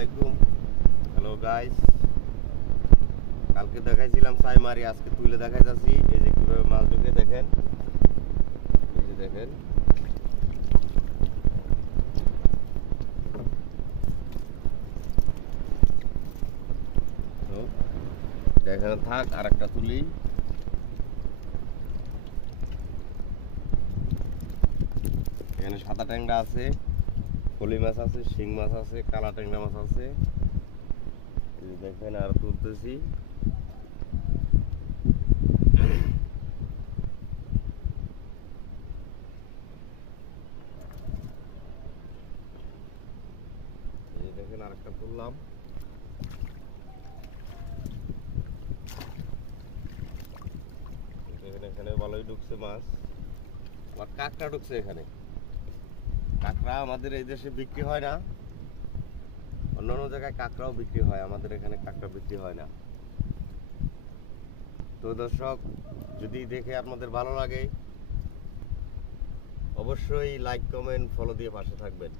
আলাইকুম। Hello guys, কালকে দেখাইছিলাম সাইমারি, আজকে তুলে দেখাই যাচ্ছি। এই যে কিভাবে মাছ ঢুকে দেখেন, এই যে দেখেন। তো এখানে থাক, আর একটা তুলি। এখানে সাদা ট্যাংরা আছে, ফলি মাছ আছে, শিং মাছ আছে, কালা ট্যাংরা মাছ আছে। এই যে দেখেন, আর তুলতেছি। এই যে দেখেন, আর একটা তুললাম। এখানে ভালোই ঢুকছে মাছ। আবার কাঁকড়া ঢুকছে এখানে। কাঁকড়া আমাদের এই দেশে বিক্রি হয় না, অন্যান্য জায়গায় কাঁকড়াও বিক্রি হয়, আমাদের এখানে কাঁকড়া বিক্রি হয় না। তো দর্শক, যদি দেখে আপনাদের ভালো লাগে অবশ্যই লাইক, কমেন্ট, ফলো দিয়ে পাশে থাকবেন।